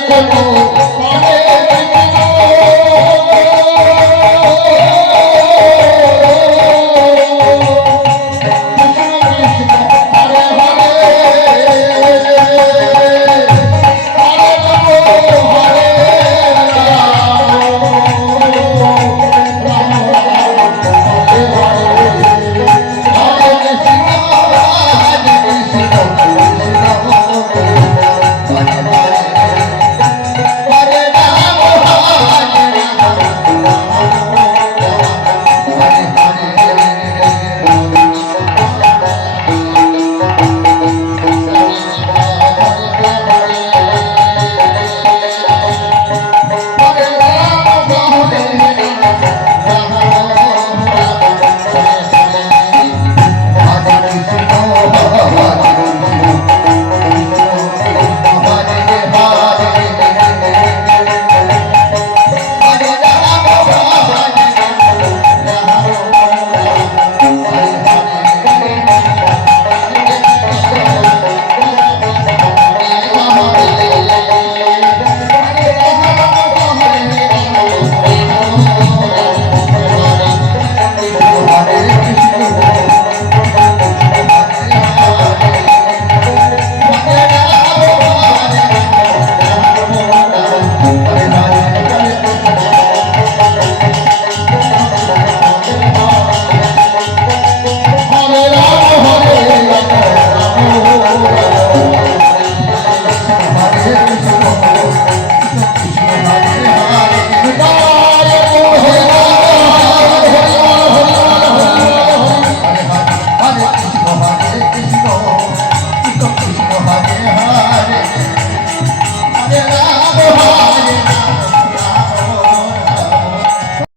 কোনো